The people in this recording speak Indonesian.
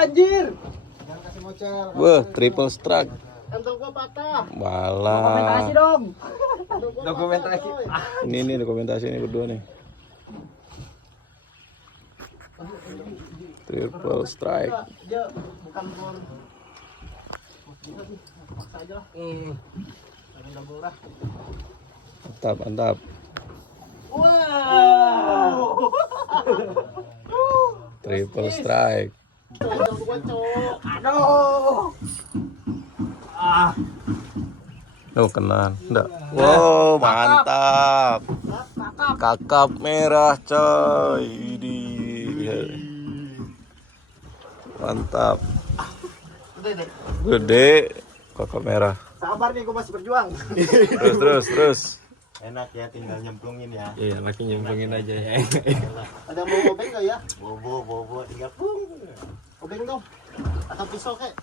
anjir. Jangan kasih mocel. Wah, triple strike. Handle gua patah. Dokumentasi Balah. dong. Dokumentasi. Ini dokumentasi ini berdua nih. Triple strike. Dia bukan bor. Paksa aja lah. Ada borah. Mantap, mantap. Wow. Triple strike. Handle gua, Cok. Aduh. Oh, kena. Enggak. Wow, mantap. Kakap merah, coy. Ini. Mantap. Gede. Kakap merah. Sabar nih, gua masih berjuang. Terus. Enak ya, tinggal nyemplungin ya. Iya, enaknya nyemplungin aja ya. Ada mau obeng nggak ya? Bobo tinggal pung. Obeng dong. Atau pisau kek.